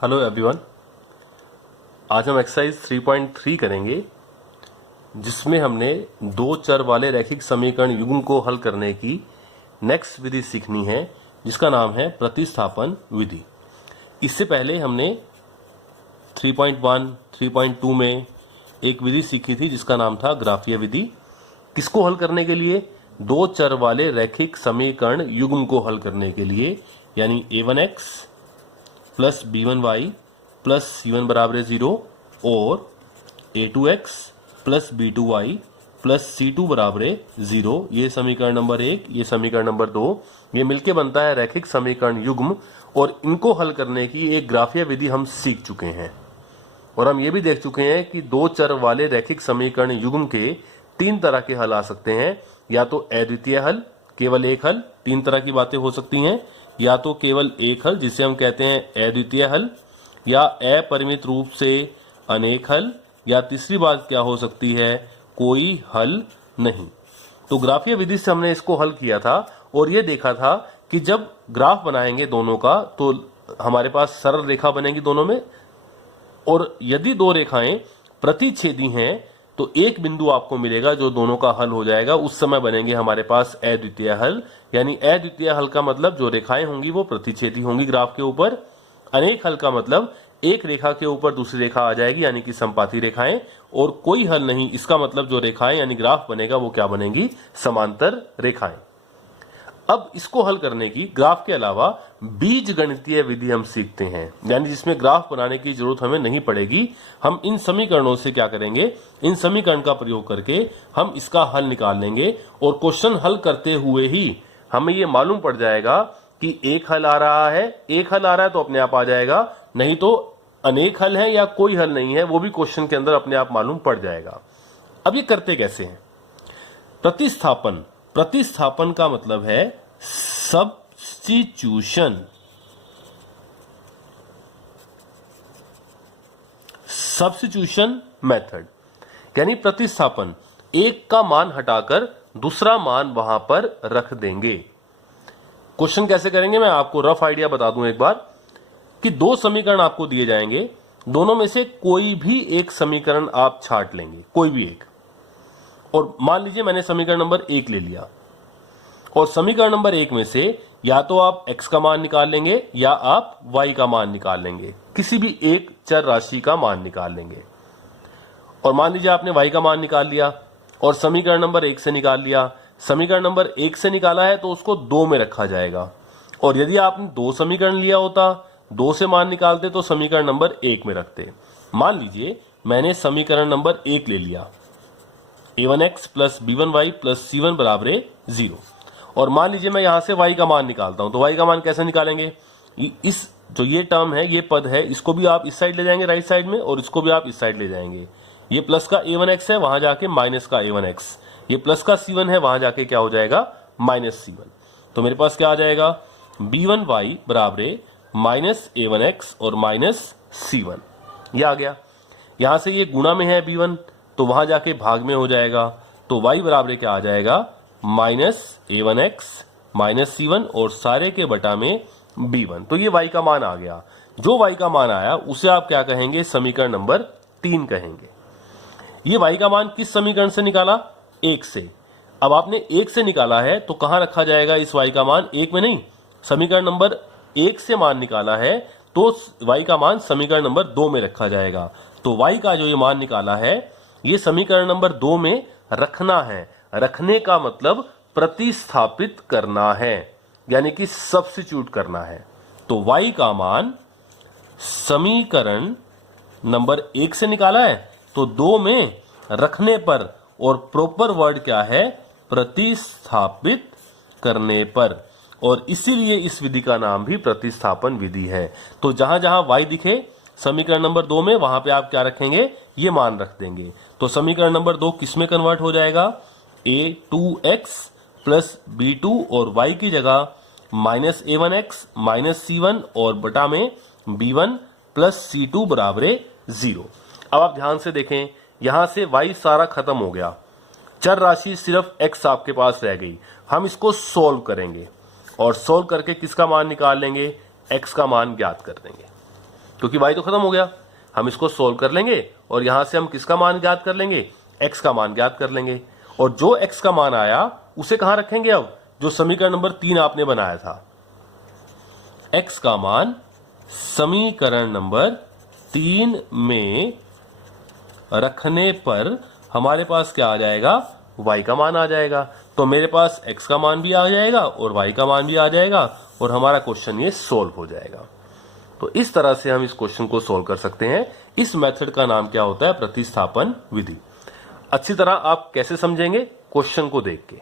Hello everyone. आज हम exercise 3.3 करेंगे जिसमें हमने दो चर वाले रैखिक समीकरण युग्म को हल करने की नेक्स्ट विधि सीखनी है जिसका नाम है प्रतिस्थापन विधि। इससे पहले हमने 3.1, 3.2 में एक विधि सीखी थी जिसका नाम था ग्राफीय विधि। किसको हल करने के लिए? दो चर वाले रैखिक समीकरण युग्म को हल करने के लिए, यानी a1x plus b1y plus c1 बराबर 0 और a2x plus b2y plus c2 बराबर 0। ये समीकरण नंबर 1, ये समीकरण नंबर 2, ये मिलके बनता है रैखिक समीकरण युग्म। और इनको हल करने की एक ग्राफीय विधि हम सीख चुके हैं और हम ये भी देख चुके हैं कि दो चर वाले रैखिक समीकरण युग्म के तीन तरह के हल आ सकते हैं। या तो अद्वितीय हल, केवल एक हल, तीन तरह की बातें हो सकती हैं। या तो केवल एक हल जिसे हम कहते हैं अद्वितीय हल, या अपरिमित रूप से अनेक हल, या तीसरी बात क्या हो सकती है, कोई हल नहीं। तो ग्राफीय विधि से हमने इसको हल किया था और ये देखा था कि जब ग्राफ बनाएंगे दोनों का तो हमारे पास सरल रेखा बनेगी दोनों में, और यदि दो रेखाएं प्रतिच्छेदी हैं तो एक बिंदु आपको मिलेगा जो दोनों का हल हो जाएगा। उस समय बनेंगे हमारे पास अद्वितीय हल। यानी अद्वितीय हल का मतलब जो रेखाएं होंगी वो प्रतिच्छेदी होंगी ग्राफ के ऊपर। अनेक हल का मतलब एक रेखा के ऊपर दूसरी रेखा आ जाएगी, यानी कि समपाती रेखाएं। और कोई हल नहीं, इसका मतलब जो रेखाएं यानी ग्राफ बनेगा वो क्या बनेगी, समांतर रेखाएं। अब इसको हल करने की ग्राफ के अलावा बीज गणितीय विधि हम सीखते हैं, यानी जिसमें ग्राफ बनाने की जरूरत हमें नहीं पड़ेगी। हम इन समीकरणों से क्या करेंगे, इन समीकरण का प्रयोग करके हम इसका हल निकाल लेंगे और क्वेश्चन हल करते हुए ही हमें ये मालूम पड़ जाएगा कि एक हल आ रहा है। एक हल आ रहा है तो अपने आप आ जाएगा, नहीं तो अनेक हल है या कोई हल नहीं है वो भी क्वेश्चन के अंदर अपने आप मालूम पड़ जाएगा। अब ये करते कैसे हैं? प्रतिस्थापन। प्रतिस्थापन का मतलब है सब्स्टिट्यूशन। सब्स्टिट्यूशन मेथड यानी प्रतिस्थापन, एक का मान हटाकर दूसरा मान वहां पर रख देंगे। क्वेश्चन कैसे करेंगे मैं आपको रफ आइडिया बता दूं एक बार, कि दो समीकरण आपको दिए जाएंगे, दोनों में से कोई भी एक समीकरण आप छांट लेंगे, कोई भी एक। और मान लीजिए मैंने समीकरण नंबर 1 ले लिया और समीकरण नंबर 1 में से या तो आप x का मान निकाल लेंगे या आप y का मान निकाल लेंगे, किसी भी एक चर राशि का मान निकाल लेंगे। और मान लीजिए आपने y का मान निकाल लिया और समीकरण नंबर 1 से निकाल लिया। समीकरण नंबर 1 से निकाला है तो उसको 2 में रखा जाएगा। और यदि आपने दो समीकरण लिया होता, 2 से मान निकालते तो समीकरण नंबर 1 में रखते। मान लीजिए मैंने समीकरण नंबर 1 ले लिया, a1x plus b1y plus c1 बराबर 0। और मान लीजिए मैं यहां से y का मान निकालता हूं, तो y का मान कैसे निकालेंगे? इस जो ये टर्म है, ये पद है, इसको भी आप इस साइड ले जाएंगे राइट साइड में, और इसको भी आप इस साइड ले जाएंगे। ये प्लस का a1x है, वहां जाके माइनस का a1x। ये प्लस का c1 है, वहां जाके क्या हो जाएगा, माइनस c1। तो मेरे पास क्या आ जाएगा, b1y बराबर माइनस a1x और माइनस c1। ये आ गया। यहां से ये गुणा में है b1 तो वहां जाके भाग में हो जाएगा। तो y बराबर क्या आ जाएगा, माइनस a1x माइनस c1 और सारे के बटा में b1। तो ये y का मान आ गया। जो y का मान आया उसे आप क्या कहेंगे, समीकरण नंबर 3 कहेंगे। ये y का मान किस समीकरण से निकाला, 1 से। अब आपने 1 से निकाला है तो कहां रखा जाएगा इस y का मान, 1 में नहीं, समीकरण नंबर 1 से मान निकाला है तो y का मान समीकरण नंबर 2 में रखा जाएगा। तो y का जो ये मान निकाला है ये समीकरण नंबर 2 में रखना है। रखने का मतलब प्रतिस्थापित करना है, यानी कि सब्स्टिट्यूट करना है। तो y का मान समीकरण नंबर 1 से निकाला है तो 2 में रखने पर, और प्रॉपर वर्ड क्या है, प्रतिस्थापित करने पर। और इसीलिए इस विधि का नाम भी प्रतिस्थापन विधि है। तो जहां जहां y दिखे समीकरण नंबर 2 में, वहां पे आप क्या रखेंगे, ये मान रख देंगे। तो समीकरण नंबर 2 किस में कन्वर्ट हो जाएगा, a2x प्लस b2 और y की जगह माइनस a1x माइनस c1 और बटा में b1 प्लस c2 बराबर 0। अब आप ध्यान से देखें, यहां से y सारा खत्म हो गया, चर राशि सिर्फ x आपके पास रह गई। हम इसको सोल्व करेंगे और सोल्व करके किसका मान निकाल लेंगे, x का मान ज्ञात कर देंगे। क्योंकि y तो खत्म हो गया। हम इसको सोल्व कर लेंगे और यहां से हम किसका मान ज्ञात कर लेंगे, x का मान ज्ञात कर लेंगे। और जो x का मान आया उसे कहां रखेंगे, अब जो समीकरण नंबर 3 आपने बनाया था, x का मान समीकरण नंबर 3 में रखने पर हमारे पास क्या आ जाएगा, y का मान आ जाएगा। तो मेरे पास x का मान भी आ जाएगा और y का मान भी आ जाएगा और हमारा क्वेश्चन ये सोल्व हो जाएगा। तो इस तरह से हम इस क्वेश्चन को सोल्व कर सकते हैं। इस मेथड का नाम क्या होता है, प्रतिस्थापन विधि। अच्छी तरह आप कैसे समझेंगे, क्वेश्चन को देख के।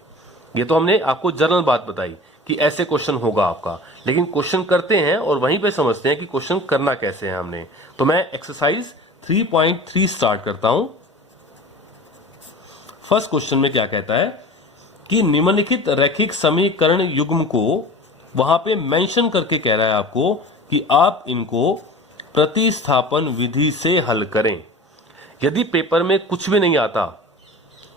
ये तो हमने आपको जनरल बात बताई कि ऐसे क्वेश्चन होगा आपका, लेकिन क्वेश्चन करते हैं और वहीं पे समझते हैं कि क्वेश्चन करना कैसे है हमने। तो मैं एक्सरसाइज 3.3 स्टार्ट करता हूं। फर्स्ट क्वेश्चन में क्या कहता है कि निम्नलिखित रैखिक समीकरण युग्म को वहां पे मेंशन करके कह रहा है आपको कि आप इनको प्रतिस्थापन विधि से हल करें। यदि पेपर में कुछ भी नहीं आता,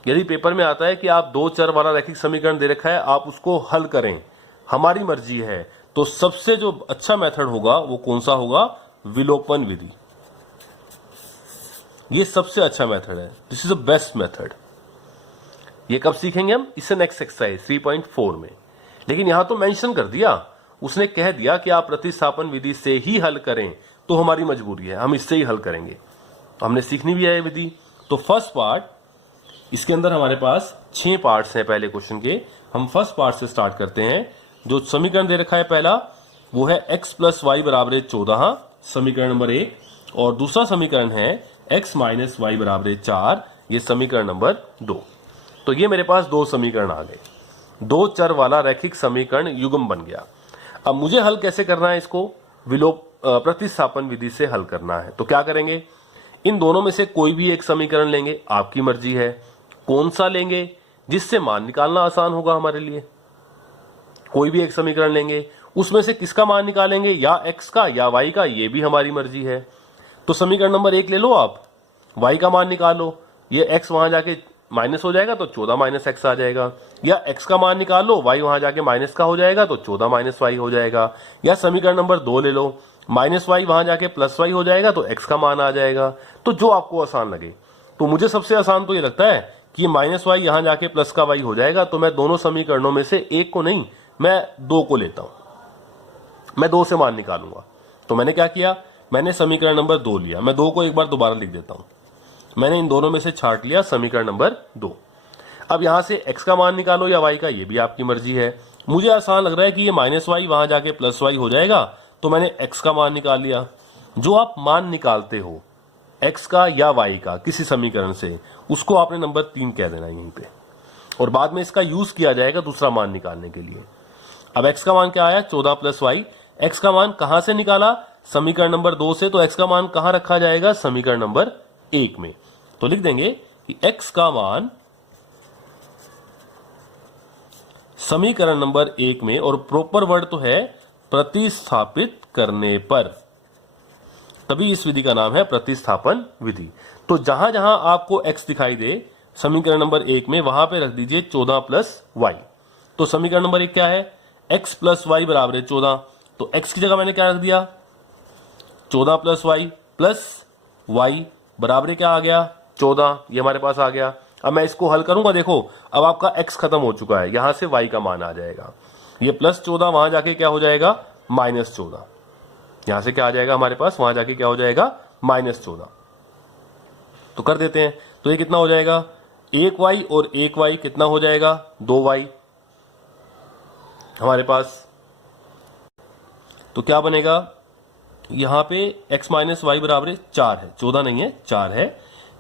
यदि पेपर में आता है कि आप 2 चर वाला रैखिक समीकरण दे रखा है, आप उसको हल करें, हमारी मर्जी है, तो सबसे जो अच्छा मेथड होगा वो कौन सा होगा, विलोपन विधि। ये सबसे अच्छा मेथड है, this is the best method. ये कब सीखेंगे हम, इसे नेक्स्ट एक्सरसाइज 3.4 में। लेकिन यहां तो मेंशन कर दिया, उसने कह दिया कि आप प्रतिस्थापन विधि से ही हल करें, तो हमारी मजबूरी है, हम इससे ही हल करेंगे। तो हमने सीखनी भी है विधि। तो फर्स्ट पार्ट, इसके अंदर हमारे पास 6 पार्ट्स हैं पहले क्वेश्चन के। हम फर्स्ट पार्ट से स्टार्ट करते हैं। जो समीकरण दे रखा है पहला, वो है x + y = 14, समीकरण नंबर 1। और दूसरा समीकरण है x - y = 4, ये समीकरण नंबर 2। तो ये मेरे पास 2 समीकरण आ गए, 2 चर वाला रैखिक समीकरण युग्म बन गया। अब मुझे हल कैसे करना है इसको, प्रतिस्थापन विधि से हल करना है। तो क्या करेंगे, इन दोनों में से कोई भी एक समीकरण लेंगे, आपकी मर्जी है कौन सा लेंगे, जिससे मान निकालना आसान होगा हमारे लिए। कोई भी एक समीकरण लेंगे, उसमें से किसका मान निकालेंगे, या x का या y का, ये भी हमारी मर्जी है। तो समीकरण नंबर 1 ले लो आप, y का मान निकालो, ये x वहां जाके माइनस हो जाएगा तो 14 - x आ जाएगा। या x का मान निकाल लो, y वहां जाके माइनस का हो जाएगा तो 14 - y हो जाएगा। या समीकरण नंबर 2 ले लो, -y वहां जाके +y हो जाएगा तो x का मान आ जाएगा। तो जो आपको आसान लगे। तो मुझे सबसे आसान तो ये लगता है कि ये -y यहां जाके प्लस का y हो जाएगा। तो मैं दोनों समीकरणों में से एक को नहीं, मैं 2 को लेता हूं, मैं 2 से मान निकालूंगा। तो मैंने क्या किया, मैंने समीकरण नंबर 2 लिया। मैं 2 को एक बार दोबारा लिख देता हूं। मैंने इन दोनों में से छांट लिया समीकरण नंबर 2। अब यहां से x का मान निकालो या y का, ये भी आपकी मर्जी है। मुझे आसान लग रहा है कि ये -y वहां जाके +y हो जाएगा, तो मैंने x का मान निकाल लिया। जो आप मान निकालते हो x का या y का किसी समीकरण से, उसको आपने नंबर 3 कह देना यहीं पे, और बाद में इसका यूज किया जाएगा दूसरा मान निकालने के लिए। अब x का मान क्या आया, 14 + y। x का मान कहां से निकाला, समीकरण नंबर 2 से। तो x का मान कहां रखा जाएगा, समीकरण नंबर 1 में। तो लिख देंगे कि x का मान समीकरण नंबर 1 में, और प्रॉपर वर्ड तो है प्रतिस्थापित करने पर, तभी इस विधि का नाम है प्रतिस्थापन विधि। तो जहां जहां आपको x दिखाई दे समीकरण नंबर 1 में, वहां पे रख दीजिए 14 + y। तो समीकरण नंबर 1 क्या है, x + y = 14। तो x की जगह मैंने क्या रख दिया, 14 + y प्लस y बराबर क्या आ गया, 14। ये हमारे पास आ गया। अब मैं इसको हल करूंगा, देखो अब आपका x खत्म हो चुका है, यहां से y का मान आ जाएगा। ये +14 वहां जाके क्या हो जाएगा, -14। यहां से क्या आ जाएगा हमारे पास, वहां जाके क्या हो जाएगा, -14। तो कर देते हैं। तो ये कितना हो जाएगा, 1y और 1y कितना हो जाएगा, 2y हमारे पास। तो क्या बनेगा, यहां पे x - y = 4 है, 14 नहीं है, 4 है।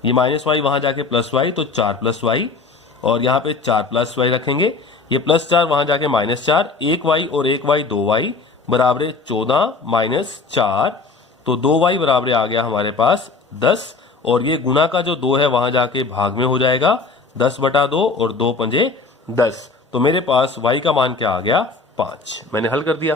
ये -y वहां जाके +y, तो 4 + y, और यहां पे 4 + y रखेंगे। ये +4 वहां जाके -4, 1y और 1y 2y = 14 - 4, तो 2y बराबर आ गया हमारे पास 10। और ये गुना का जो 2 है वहां जाके भाग में हो जाएगा, 10/2 और 2 पंजे 10। तो मेरे पास y का मान क्या आ गया, 5। मैंने हल कर दिया।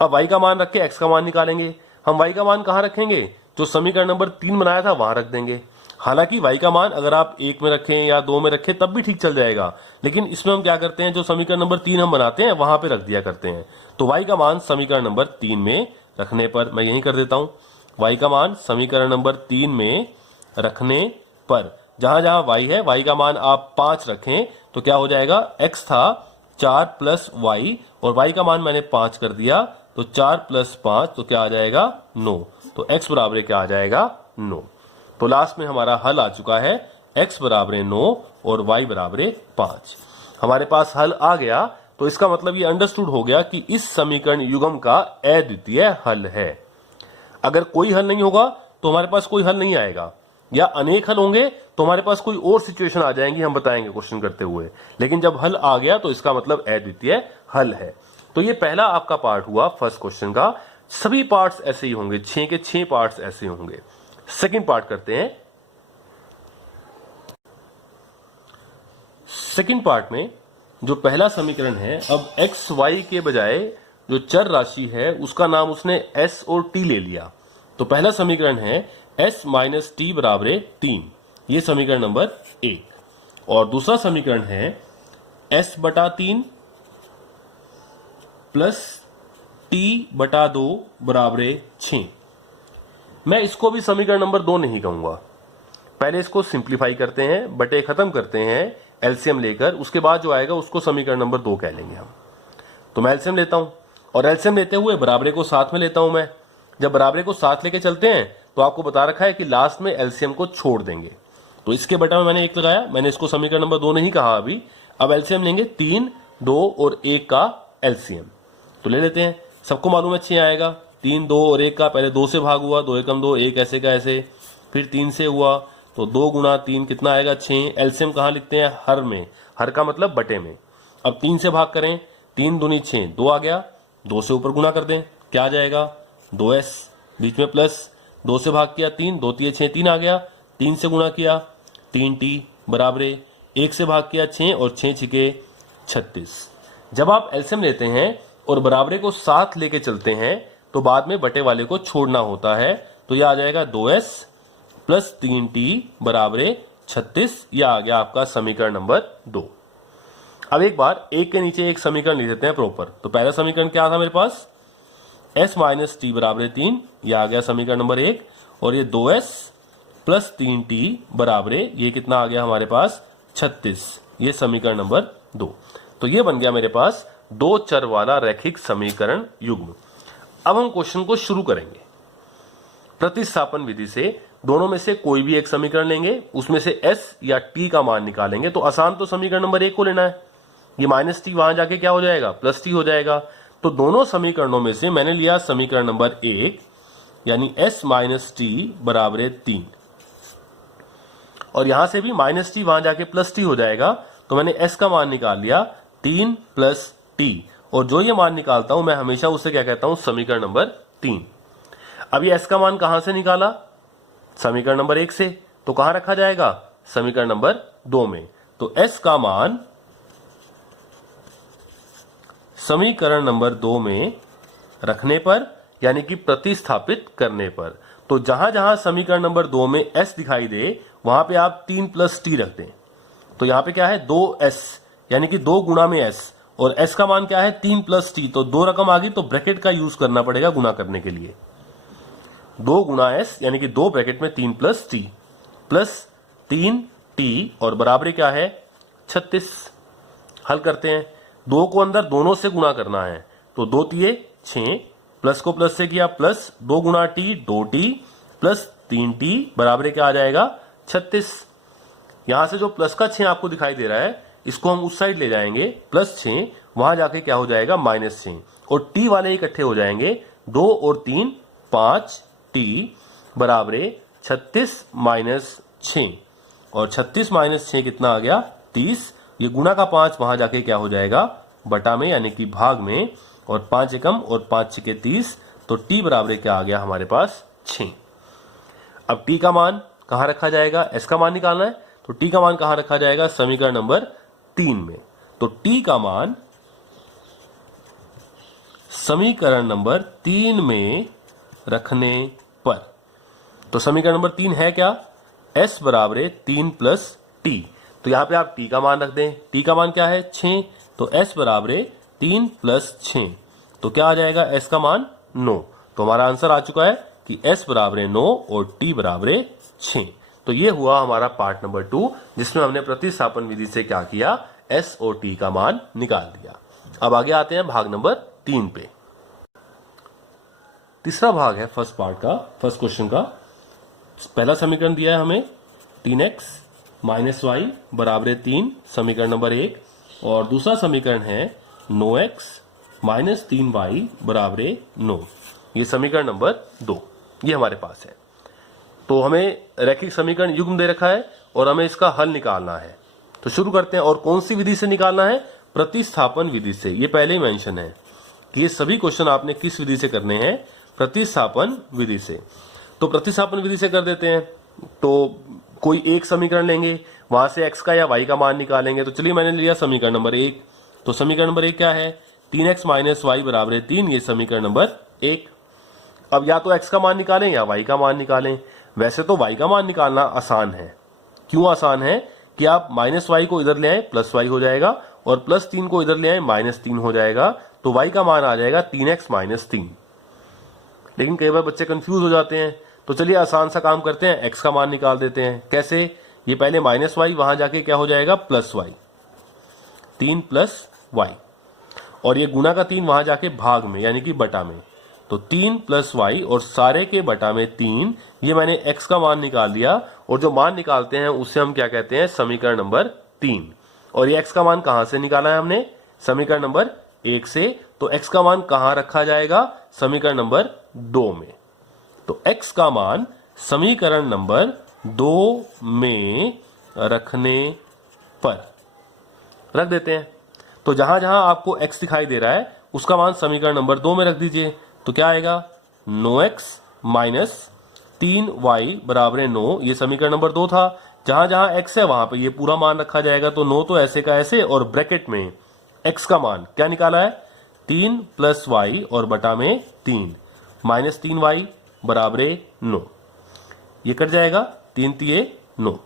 अब y का मान रख के x का मान निकालेंगे। हम y का मान कहां रखेंगे, जो समीकरण नंबर 3 बनाया था वहां रख देंगे। हालांकि y का मान अगर आप 1 में रखें या 2 में रखें तब भी ठीक चल जाएगा, लेकिन इसमें हम क्या करते हैं, जो समीकरण नंबर 3 हम बनाते हैं वहां पे रख दिया करते हैं। तो y का मान समीकरण नंबर 3 में रखने पर मैं यही कर देता हूं। y का मान समीकरण नंबर 3 में रखने पर जहां जहां y है y का मान आप 5 रखें तो क्या हो जाएगा, x था 4 प्लस y और y का मान मैंने 5 कर दिया तो 4 प्लस 5 तो क्या आ जाएगा 9। तो x बराबर क्या आ जाएगा 9। तो लास्ट में हमारा हल आ चुका है x बराबर 9 और y बराबर 5। हमारे पास हल आ गया तो इसका मतलब ये अंडरस्टूड हो गया कि इस समीकरण युग्म का अद्वितीय हल है। अगर कोई हल नहीं होगा तो हमारे पास कोई हल नहीं आएगा, या अनेक हल होंगे तो हमारे पास कोई और सिचुएशन आ जाएंगी, हम बताएंगे क्वेश्चन करते हुए। लेकिन जब हल आ गया तो इसका मतलब अद्वितीय हल है। तो ये पहला आपका पार्ट हुआ फर्स्ट क्वेश्चन का। सभी पार्ट्स ऐसे ही होंगे, 6 के 6 पार्ट्स ऐसे होंगे। सेकंड पार्ट करते हैं। सेकंड पार्ट में जो पहला समीकरण है, अब एक्स वाई के बजाय जो चर राशि है उसका नाम उसने एस और टी ले लिया। तो पहला समीकरण है एस माइनस टी बराबर 3, ये समीकरण नंबर 1। और दूसरा समीकरण है एस बटा 3 प्लस टी बटा 2 बराबर 6। मैं इसको भी समीकरण नंबर 2 नहीं कहूंगा, पहले इसको सिंप्लीफाई करते हैं, बटे खत्म करते हैं एलसीएम लेकर, उसके बाद जो आएगा उसको समीकरण नंबर 2 कह लेंगे हम। तो मैं एलसीएम लेता हूं और एलसीएम लेते हुए बराबरे को साथ में लेता हूं। मैं जब बराबरे को साथ लेके चलते हैं तो आपको बता रखा है कि लास्ट में एलसीएम को छोड़ देंगे। तो इसके बटा में मैंने 1 लगाया, मैंने इसको समीकरण नंबर 2 नहीं कहा अभी। अब एलसीएम लेंगे 3, 2 और 1 का एलसीएम। तो ले लेते हैं, सबको मालूम है 6 आएगा। 3, 2 और 1 का पहले 2 से भाग हुआ, 2 एकम 2, 1 ऐसे का ऐसे, फिर 3 से हुआ तो 2 गुना 3 कितना आएगा 6। एलसीएम कहां लिखते हैं, हर में, हर का मतलब बटे में। अब 3 से भाग करें, 3 दूनी 6, 2 आ गया। 2 से ऊपर गुना कर दें, क्या आ जाएगा 2s, बीच में प्लस। 2 से भाग किया 3, 2 3 6, 3 आ गया। 3 से गुणा किया 3t बराबरे, 1 से भाग किया 6 और 6 छिके 36। जब आप एलसीएम लेते हैं और बराबरे को साथ लेके चलते हैं तो बाद में बटे वाले को छोड़ना होता है। तो यह आ जाएगा 2s प्लस 3t बराबर 36। यह आ गया आपका समीकरण नंबर 2। अब एक बार एक के नीचे एक समीकरण लिख देते हैं प्रॉपर। तो पहला समीकरण क्या था मेरे पास, s माइनस टी बराबर 3, यह आ गया समीकरण नंबर 1। और ये 2s प्लस 3t बराबर ये कितना आ गया हमारे पास 36, ये समीकरण नंबर 2। तो ये बन गया मेरे पास 2 चर वाला रैखिक समीकरण युग्म। अब हम क्वेश्चन को शुरू करेंगे। प्रतिस्थापन विधि से दोनों में से कोई भी एक समीकरण लेंगे, उसमें से s या t का मान निकालेंगे। तो आसान तो समीकरण नंबर 1 को लेना है, ये माइनस टी वहां जाके क्या हो जाएगा प्लस टी हो जाएगा। तो दोनों समीकरणों में से मैंने लिया समीकरण नंबर 1 यानी s माइनस टी बराबर 3, और यहां से भी माइनस टी वहां जाके प्लस टी हो जाएगा। तो मैंने s का मान निकाल लिया 3 प्लस टी, और जो ये मान निकालता हूं मैं हमेशा उसे क्या कहता हूं समीकरण नंबर 3। अब ये s का मान कहां से निकाला, समीकरण नंबर 1 से, तो कहां रखा जाएगा समीकरण नंबर 2 में। तो s का मान समीकरण नंबर 2 में रखने पर यानी कि प्रतिस्थापित करने पर, तो जहां जहां समीकरण नंबर 2 में s दिखाई दे वहां पे आप 3 प्लस टी रख दें। तो यहां पे क्या है 2s यानी कि 2 गुणा में s, और s का मान क्या है 3 प्लस टी, तो 2 रकम आ गई तो ब्रैकेट का यूज करना पड़ेगा गुणा करने के लिए। 2 गुणा s यानी कि 2 ब्रैकेट में 3 प्लस टी, प्लस 3t और बराबर क्या है 36। हल करते हैं, 2 को अंदर दोनों से गुणा करना है, तो 2 तिये 6, प्लस को प्लस से किया प्लस 2 गुणा टी 2t प्लस 3t बराबर क्या आ जाएगा 36। यहां से जो प्लस का 6 आपको दिखाई दे रहा है इसको हम उस साइड ले जाएंगे, प्लस 6 वहां जाके क्या हो जाएगा माइनस 6, और t वाले इकट्ठे हो जाएंगे 2 और 3 5t बराबर 36 माइनस 6, और 36 माइनस 6 कितना आ गया 30। ये गुणा का 5 वहां जाके क्या हो जाएगा बटा में यानी कि भाग में, और 5 एकम और 5 छिके 30, तो t बराबर क्या आ गया हमारे पास 6। अब t का मान कहां रखा जाएगा, s का मान निकालना है, तो t का मान कहां रखा जाएगा समीकरण नंबर 3 में। तो t का मान समीकरण नंबर 3 में रखने पर, तो समीकरण नंबर 3 है क्या s बराबर 3 प्लस टी। तो यहां पे आप t का मान रख दें, t का मान क्या है 6, तो s बराबर 3 प्लस 6, तो क्या आ जाएगा s का मान 9। तो हमारा आंसर आ चुका है कि s बराबर 9 और t बराबर 6। तो ये हुआ हमारा पार्ट नंबर 2, जिसमें हमने प्रतिस्थापन विधि से क्या किया, s और t का मान निकाल दिया। अब आगे आते हैं भाग नंबर 3 पे। तीसरा भाग है फर्स्ट पार्ट का, फर्स्ट क्वेश्चन का। पहला समीकरण दिया है हमें 3x माइनस वाई बराबर 3, समीकरण नंबर 1, और दूसरा समीकरण है 9x माइनस 3y बराबर 9, ये समीकरण नंबर 2 ये हमारे पास है। तो हमें रैखिक समीकरण युग्म दे रखा है और हमें इसका हल निकालना है। तो शुरू करते हैं। और कौन सी विधि से निकालना है, प्रतिस्थापन विधि से। ये पहले ही मेंशन है कि ये सभी क्वेश्चन आपने किस विधि से करने हैं, प्रतिस्थापन विधि से। तो प्रतिस्थापन विधि से कर देते हैं। तो कोई एक समीकरण लेंगे, वहां से x का या y का मान निकालेंगे। तो चलिए मैंने लिया समीकरण नंबर 1। तो समीकरण नंबर 1 क्या है, 3x माइनस वाई बराबर 3, ये समीकरण नंबर 1। अब या तो x का मान निकालें या y का मान निकालें। वैसे तो y का मान निकालना आसान है। क्यों आसान है कि आप माइनस वाई को इधर ले आए प्लस वाई हो जाएगा, और प्लस 3 को इधर ले आए माइनस 3 हो जाएगा। तो y का मान आ जाएगा 3x माइनस 3। लेकिन कई बार बच्चे कंफ्यूज हो जाते हैं। तो चलिए आसान सा काम करते हैं, x का मान निकाल देते हैं। कैसे, ये पहले माइनस वाई, वहां जाके क्या हो जाएगा प्लस वाई, 3 प्लस वाई, और ये गुना का 3 वहां जाके भाग में यानी कि बटा में। तो 3 प्लस वाई और सारे के बटा में 3, ये मैंने x का मान निकाल दिया। और जो मान निकालते हैं उससे हम क्या कहते हैं, समीकरण नंबर 3। और ये x का मान कहां से निकाला है हमने, समीकरण नंबर 1 से। तो x का मान कहां रखा जाएगा, समीकरण नंबर 2 में। तो x का मान समीकरण नंबर 2 में रखने पर रख देते हैं। तो जहां जहां आपको x दिखाई दे रहा है उसका मान समीकरण नंबर 2 में रख दीजिए। तो क्या आएगा, 9x माइनस 3y बराबर 9, ये समीकरण नंबर 2 था। जहां जहां x है वहां पे ये पूरा मान रखा जाएगा। तो 9 तो ऐसे का ऐसे, और ब्रैकेट में x का मान क्या निकाला है, 3 प्लस वाई और बटा में 3 माइनस 3y बराबर 9, ये कट जाएगा, 3 तिये 9,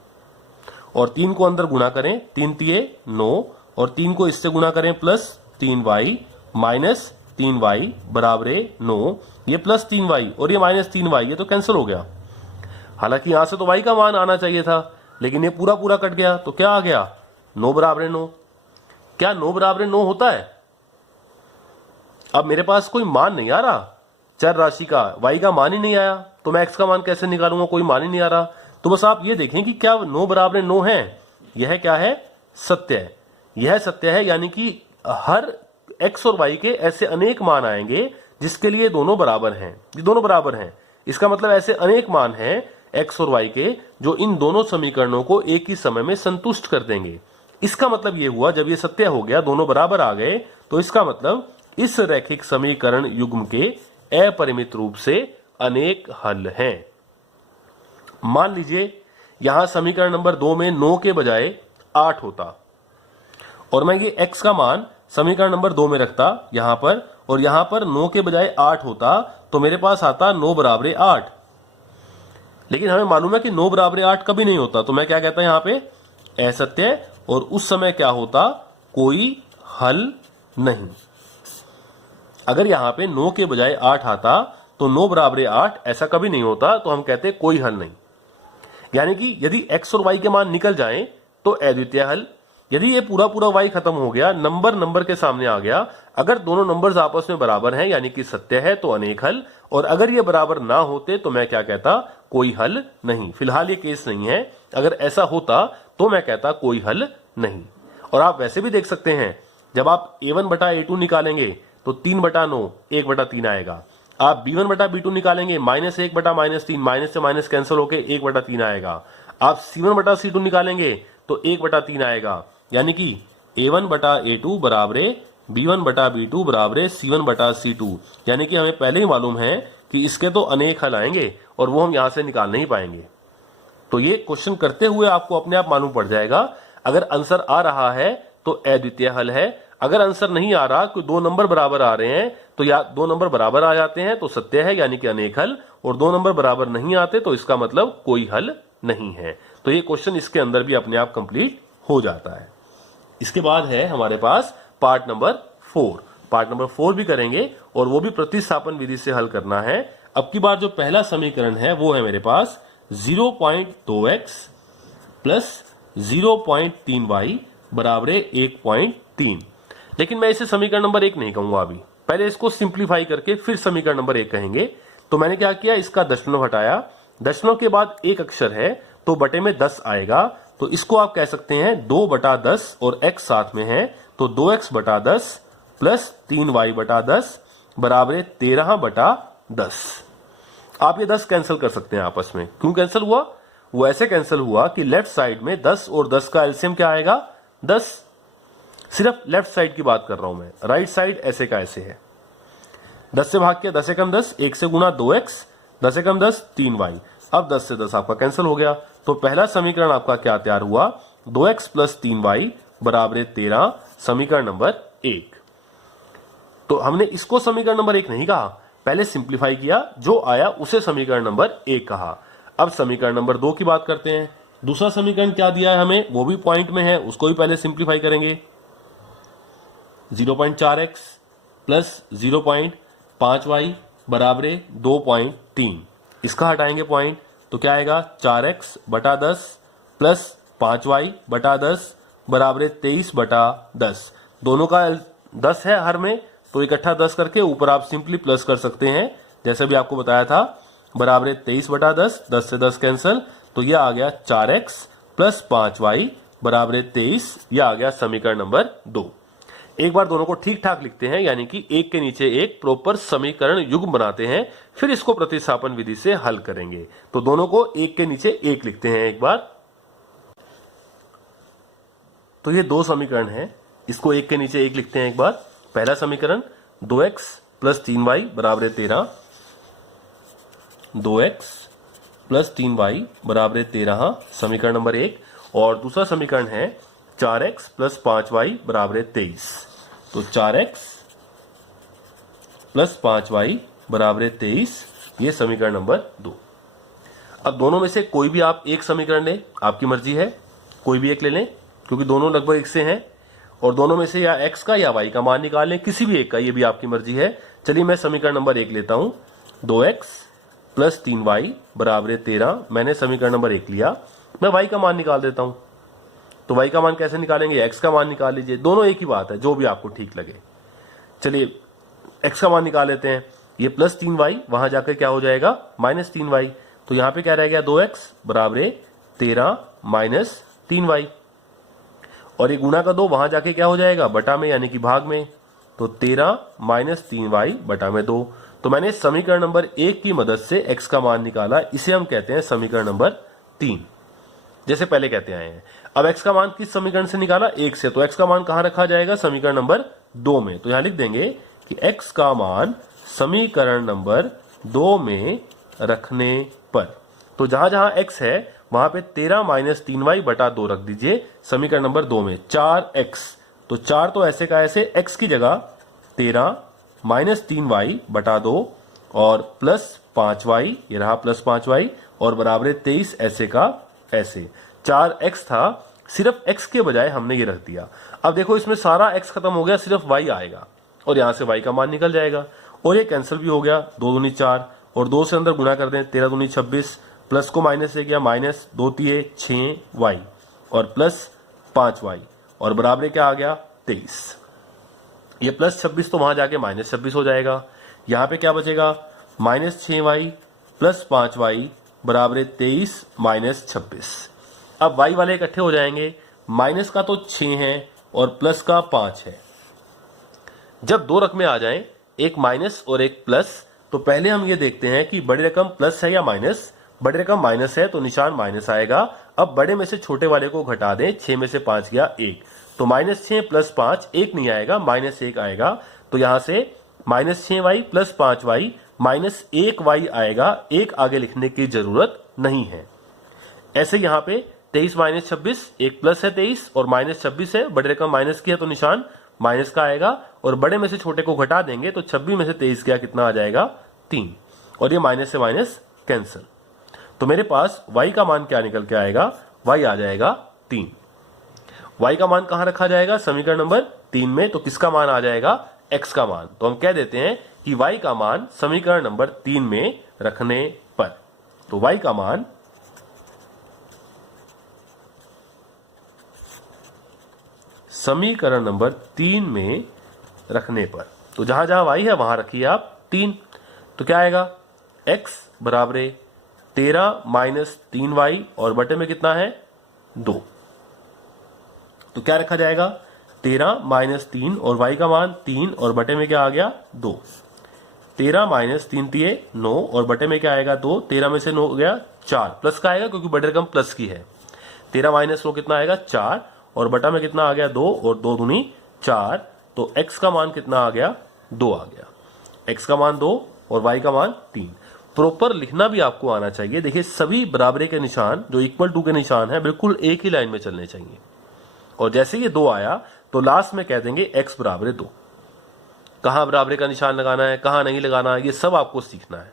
और 3 को अंदर गुणा करें, 3 तिये 9, और 3 को इससे गुणा करें प्लस 3y माइनस 3y बराबर 9, ये प्लस 3y और ये माइनस 3y, ये तो कैंसिल हो गया। हालांकि यहां से तो y का मान आना चाहिए था, लेकिन ये पूरा पूरा कट गया। तो क्या आ गया, 9 बराबर 9। क्या 9 बराबर 9 होता है? अब मेरे पास कोई मान नहीं आ रहा चर राशि का, y का मान ही नहीं आया, तो मैं x का मान कैसे निकालूंगा, कोई मान ही नहीं आ रहा। तो बस आप ये देखें कि क्या 9 बराबर 9 है, यह क्या है, सत्य है। यह सत्य है, यानी कि हर x और y के ऐसे अनेक मान आएंगे जिसके लिए दोनों बराबर हैं। ये दोनों बराबर हैं, इसका मतलब ऐसे अनेक मान हैं x और y के जो इन दोनों समीकरणों को एक ही समय में संतुष्ट कर देंगे। इसका मतलब ये हुआ, जब ये सत्य हो गया, दोनों बराबर आ गए, तो इसका मतलब इस रैखिक समीकरण युग्म के अपरिमित रूप से अनेक हल हैं। मान लीजिए यहां समीकरण नंबर 2 में 9 के बजाय 8 होता, और मैं ये x का मान समीकरण नंबर 2 में रखता यहां पर, और यहां पर 9 के बजाय 8 होता, तो मेरे पास आता 9 बराबर 8। लेकिन हमें मालूम है कि 9 बराबर 8 कभी नहीं होता। तो मैं क्या कहता यहां पे, असत्य, और उस समय क्या होता, कोई हल नहीं। अगर यहां पे 9 के बजाय 8 आता तो 9 बराबर 8 ऐसा कभी नहीं होता, तो हम कहते कोई हल नहीं। यानी कि यदि x और y के मान निकल जाएं तो अद्वितीय हल। यदि ये पूरा पूरा y खत्म हो गया, नंबर नंबर के सामने आ गया, अगर दोनों नंबर्स आपस में बराबर हैं यानी कि सत्य है, तो अनेक हल। और अगर ये बराबर ना होते तो मैं क्या कहता, कोई हल नहीं। फिलहाल ये केस नहीं है, अगर ऐसा होता तो मैं कहता कोई हल नहीं। और आप वैसे भी देख सकते हैं, जब आप a1 बटा a2 निकालेंगे तो 3 बटा 9 1 बटा 3 आएगा। आप b1 बटा b2 निकालेंगे, माइनस 1 बटा माइनस 3, माइनस से माइनस कैंसिल होके 1 बटा 3 आएगा। आप c1 बटा c2 निकालेंगे तो 1 बटा 3 आएगा। यानी कि a1 बटा a2 बराबर b1 बटा b2 बराबर c1 बटा c2। यानी कि हमें पहले ही मालूम है कि इसके तो अनेक हल आएंगे और वो हम यहां से निकाल नहीं पाएंगे। तो ये क्वेश्चन करते हुए आपको अपने आप मालूम पड़ जाएगा। अगर आंसर आ रहा है तो अद्वितीय हल है, अगर आंसर नहीं आ रहा, कोई 2 नंबर बराबर आ रहे हैं तो या 2 नंबर बराबर आ जाते हैं तो सत्य है यानी कि अनेक हल, और 2 नंबर बराबर नहीं आते तो इसका मतलब कोई हल नहीं है। तो ये क्वेश्चन इसके अंदर भी अपने आप कंप्लीट हो जाता है। इसके बाद है हमारे पास पार्ट नंबर 4। पार्ट नंबर 4 भी करेंगे और वो भी प्रतिस्थापन विधि से हल करना है। अब की बार जो पहला समीकरण है वो है मेरे पास 0.2x प्लस 0.3y बराबर 1.3। लेकिन मैं इसे समीकरण नंबर 1 नहीं कहूंगा अभी, पहले इसको सिंप्लीफाई करके फिर समीकरण नंबर 1 कहेंगे। तो मैंने क्या किया, इसका दशमलव हटाया, दशमलव के बाद एक अक्षर है तो बटे में 10 आएगा, तो इसको आप कह सकते हैं 2/10 और x साथ में है तो 2x/10 प्लस 3y/10 बराबर 13/10। आप ये 10 कैंसिल कर सकते हैं आपस में। क्यों कैंसिल हुआ? वो ऐसे कैंसिल हुआ कि लेफ्ट साइड में 10 और 10 का एलसीएम क्या आएगा, 10। सिर्फ लेफ्ट साइड की बात कर रहा हूं मैं, राइट साइड ऐसे का ऐसे है। 10 से भाग किया, 10 एकम 10, 1 से गुना 2x, 10 एकम 10 3y। अब 10 से 10 आपका कैंसिल हो गया, तो पहला समीकरण आपका क्या तैयार हुआ, 2x प्लस 3y बराबर 13, समीकरण नंबर 1। तो हमने इसको समीकरण नंबर 1 नहीं कहा, पहले सिंप्लीफाई किया, जो आया उसे समीकरण नंबर 1 कहा। अब समीकरण नंबर 2 की बात करते हैं। दूसरा समीकरण क्या दिया है हमें, वो भी पॉइंट में है, उसको भी पहले सिंप्लीफाई करेंगे। 0.4x प्लस 0.5y बराबर 2.3। इसका हटाएंगे पॉइंट तो क्या आएगा, 4x/10 प्लस 5y/10 बराबर 23/10। दोनों का 10 है हर में, तो इकट्ठा 10 करके ऊपर आप सिंपली प्लस कर सकते हैं, जैसे भी आपको बताया था, बराबर 23/10, 10 से 10 कैंसिल, तो यह आ गया 4x प्लस 5y बराबर 23। यह आ गया समीकरण नंबर 2। एक बार दोनों को ठीक ठाक लिखते हैं, यानी कि एक के नीचे एक प्रॉपर समीकरण युग्म बनाते हैं, फिर इसको प्रतिस्थापन विधि से हल करेंगे। तो दोनों को एक के नीचे एक लिखते हैं एक बार। तो ये 2 समीकरण हैं, इसको एक के नीचे एक लिखते हैं एक बार। पहला समीकरण 2x प्लस 3y बराबर 13, 2x प्लस 3y बराबर 13, समीकरण नंबर 1। और दूसरा समीकरण है 4x प्लस 5y बराबर 23। तो 4x प्लस 5y बराबर 23, ये समीकरण नंबर 2। अब दोनों में से कोई भी आप एक समीकरण लें, आपकी मर्जी है, कोई भी एक ले लें, क्योंकि दोनों लगभग एक से हैं। और दोनों में से या x का या y का मान निकाल लें, किसी भी एक का, ये भी आपकी मर्जी है। चलिए मैं समीकरण नंबर 1 लेता हूं, 2x प्लस 3y बराबर 13। मैंने समीकरण नंबर 1 लिया, मैं y का मान निकाल देता हूं। तो y का मान कैसे निकालेंगे, x का मान निकाल लीजिए, दोनों एक ही बात है, जो भी आपको ठीक लगे। चलिए x का मान निकाल लेते हैं, ये प्लस 3y वहां जाकर क्या हो जाएगा, माइनस 3y। तो यहां पे क्या रह गया, 2x बराबर 13 माइनस 3y। और ये गुणा का 2 वहां जाके क्या हो जाएगा, बटा में, यानी कि भाग में। तो 13 माइनस 3y बटा में 2। तो मैंने समीकरण नंबर 1 की मदद से x का मान निकाला, इसे हम कहते हैं समीकरण नंबर 3, जैसे पहले कहते आए हैं। अब x का मान किस समीकरण से निकाला, 1 से, तो x का मान कहां रखा जाएगा, समीकरण नंबर 2 में। तो यहां लिख देंगे कि x का मान समीकरण नंबर 2 में रखने पर, तो जहां जहां x है वहां पे 13 माइनस 3y बटा 2 रख दीजिए समीकरण नंबर 2 में। 4x, तो 4 तो ऐसे का ऐसे, x की जगह 13 माइनस 3y बटा 2 और प्लस 5y, ये रहा प्लस 5y, और बराबर 23 ऐसे का ऐसे। 4x था, सिर्फ x के बजाय हमने ये रख दिया। अब देखो इसमें सारा x खत्म हो गया, सिर्फ y आएगा, और यहां से y का मान निकल जाएगा, और ये कैंसिल भी हो गया। 2 दूनी 4 और 2 से अंदर गुणा कर दें, 13 दूनी 26, प्लस को माइनस से गया, माइनस 2 तिये 6y और प्लस 5y, और बराबर क्या आ गया, 23। ये प्लस 26 तो वहां जाके माइनस 26 हो जाएगा। यहां पे क्या बचेगा, माइनस 6y प्लस 5y बराबर 23 माइनस 26। अब y वाले इकट्ठे हो जाएंगे, माइनस का तो 6 है और प्लस का 5 है। जब 2 रकमें आ जाएं, एक माइनस और एक प्लस, तो पहले हम ये देखते हैं कि बड़ी रकम प्लस है या माइनस। बड़ी रकम माइनस है तो निशान माइनस आएगा। अब बड़े में से छोटे वाले को घटा दें, 6 में से 5 गया 1, तो माइनस 6 प्लस 5 1 नहीं आएगा, माइनस 1 आएगा। तो यहां से minus 6y plus 5y minus 1y आएगा, 1 आगे लिखने की जरूरत नहीं है। ऐसे यहां पे 23 माइनस 26, एक प्लस है 23 और माइनस 26 है, बड़ी रकम माइनस की है तो निशान माइनस का आएगा, और बड़े में से छोटे को घटा देंगे तो 26 में से 23 गया, कितना आ जाएगा, 3, और ये माइनस से माइनस कैंसिल। तो मेरे पास y का मान क्या निकल के आएगा, y आ जाएगा 3। y का मान कहां रखा जाएगा, समीकरण नंबर 3 में, तो किसका मान आ जाएगा, x का मान। तो हम कह देते हैं कि y का मान समीकरण नंबर 3 में रखने पर। तो y का मान समीकरण नंबर 3 में रखने पर, तो जहां जहां y है वहां रखिए आप 3। तो क्या आएगा, x बराबर 13 माइनस 3y और बटे में कितना है 2। तो क्या रखा जाएगा, 13 माइनस 3 और y का मान 3 और बटे में क्या आ गया 2। 13 माइनस 3 दिए 9 और बटे में क्या आएगा 2। 13 में से 9 हो गया 4, प्लस का आएगा क्योंकि बड़े रकम प्लस की है। 13 माइनस 9 कितना आएगा 4 और बटा में कितना आ गया 2 और 2 दूनी 4। तो x का मान कितना आ गया 2 आ गया। x का मान 2 और y का मान 3। प्रॉपर लिखना भी आपको आना चाहिए। देखिए सभी बराबरी के निशान जो इक्वल टू के निशान है बिल्कुल एक ही लाइन में चलने चाहिए, और जैसे ये 2 आया तो लास्ट में कह देंगे x बराबर 2। कहां बराबरी का निशान लगाना है, कहां नहीं लगाना है, ये सब आपको सीखना है।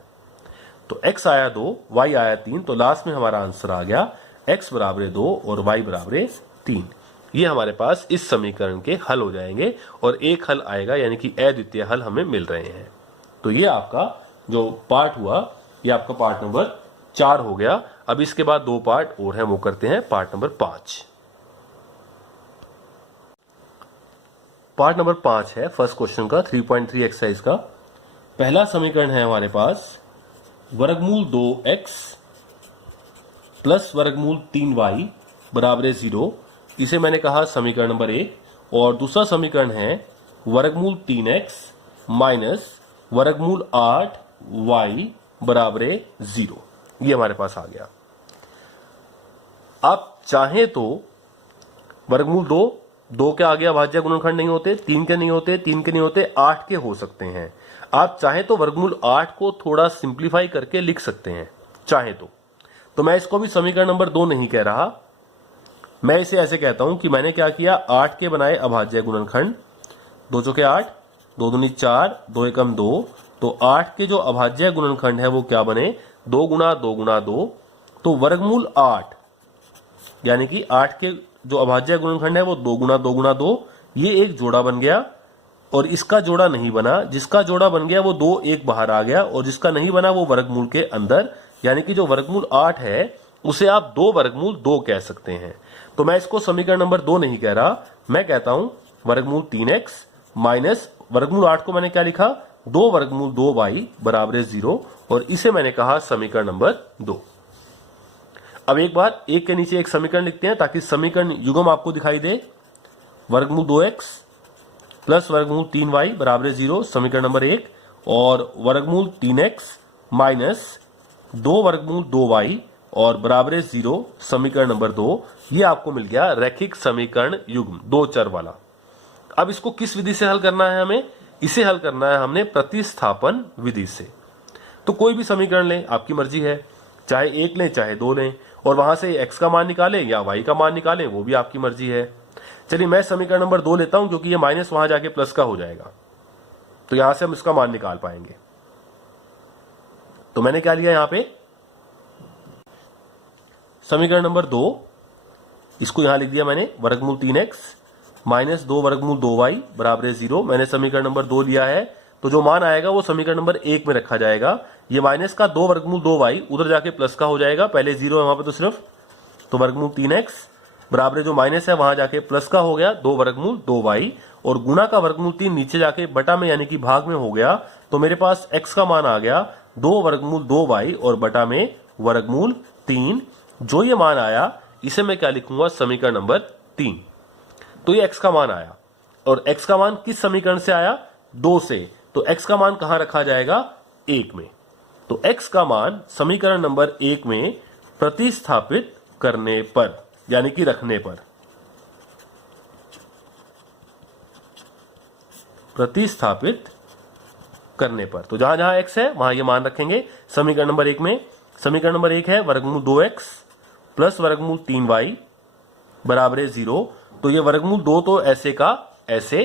तो x आया 2, y आया 3, तो लास्ट में हमारा आंसर आ गया x बराबर 2 और y बराबर 3। ये हमारे पास इस समीकरण के हल हो जाएंगे और एक हल आएगा, यानी कि अद्वितीय हल हमें मिल रहे हैं। तो ये आपका जो पार्ट हुआ ये आपका पार्ट नंबर 4 हो गया। अब इसके बाद 2 पार्ट और हैं, वो करते हैं पार्ट नंबर 5। पार्ट नंबर 5 है फर्स्ट क्वेश्चन का 3.3 एक्सरसाइज का। पहला समीकरण है हमारे पास वर्गमूल 2x प्लस वर्गमूल 3y बराबर 0। इसे मैंने कहा समीकरण नंबर 1। और दूसरा समीकरण है वर्गमूल 3x माइनस वर्गमूल 8y बराबर 0। ये हमारे पास आ गया। आप चाहें तो वर्गमूल 2 के आगे अभाज्य गुणनखंड नहीं होते, 3 के नहीं होते, 3 के नहीं होते, 8 के हो सकते हैं। आप चाहें तो वर्गमूल 8 को थोड़ा सिंप्लीफाई करके लिख सकते हैं, चाहे तो मैं इसको भी समीकरण नंबर 2 नहीं कह रहा, मैं इसे ऐसे कहता हूं कि मैंने क्या किया, 8 के बनाए अभाज्य गुणनखंड, 2 चौके 8, 2 दूनी 4, 2 एकम 2। तो 8 के जो अभाज्य गुणनखंड है वो क्या बने, 2 गुणा 2 गुणा 2। तो वर्गमूल 8 यानी कि 8 के जो अभाज्य गुणनखंड है वो 2 गुणा 2 गुणा 2, ये एक जोड़ा बन गया। और इसका जोड़ा नहीं बना, जिसका जोड़ा बन गया वो 2 एक बाहर आ गया, और जिसका नहीं बना वो वर्गमूल के अंदर, यानी कि जो वर्गमूल 8 है उसे आप 2 वर्गमूल 2 कह सकते हैं। तो मैं इसको समीकरण नंबर 2 नहीं कह रहा, मैं कहता हूं वर्गमूल 3x माइनस वर्गमूल 8 को मैंने क्या लिखा, 2 वर्गमूल 2y बराबर 0, और इसे मैंने कहा समीकरण नंबर 2। अब एक बार एक के नीचे एक समीकरण लिखते हैं ताकि समीकरण युग्म आपको दिखाई दे। वर्गमूल 2x प्लस वर्गमूल 3y बराबर 0 समीकरण नंबर 1, और वर्गमूल 3x माइनस 2 वर्गमूल 2y और बराबर 0 समीकरण नंबर 2। ये आपको मिल गया रैखिक समीकरण युग्म 2 चर वाला। अब इसको किस विधि से हल करना है, हमें इसे हल करना है हमने प्रतिस्थापन विधि से। तो कोई भी समीकरण लें, आपकी मर्जी है, चाहे 1 लें चाहे 2 लें, और वहां से x का मान निकालें या y का मान निकालें, वो भी आपकी मर्जी है। चलिए मैं समीकरण नंबर 2 लेता हूं क्योंकि ये माइनस वहां जाके प्लस का हो जाएगा, तो यहां से हम इसका मान निकाल पाएंगे। तो मैंने क्या लिया यहां पे, समीकरण नंबर 2, इसको यहां लिख दिया मैंने वर्गमूल 3x माइनस 2 वर्गमूल 2y बराबर 0। मैंने समीकरण नंबर 2 लिया है, तो जो मान आएगा वो समीकरण नंबर 1 में रखा जाएगा। ये माइनस का 2 वर्गमूल 2y उधर जाके प्लस का हो जाएगा, पहले 0 है वहां पे तो सिर्फ, तो वर्गमूल 3x बराबर जो माइनस है वहां जाके प्लस का हो गया 2 वर्गमूल 2y, और गुणा का वर्गमूल 3 नीचे जाके बटा में यानी कि भाग में हो गया। तो मेरे पास x का मान आ गया 2 वर्गमूल 2y और बटा में वर्गमूल 3। जो ये मान आया इसे मैं क्या लिखूंगा, समीकरण नंबर 3। तो ये x का मान आया, और x का मान किस समीकरण से आया, 2 से, तो x का मान कहां रखा जाएगा, 1 में। तो x का मान समीकरण नंबर 1 में प्रतिस्थापित करने पर यानी कि रखने पर, प्रतिस्थापित करने पर, तो जहां जहां x है वहां ये मान रखेंगे समीकरण नंबर 1 में। समीकरण नंबर 1 है वर्गमूल 2x प्लस वर्गमूल 3y बराबर 0। तो ये वर्गमूल 2 तो ऐसे का ऐसे,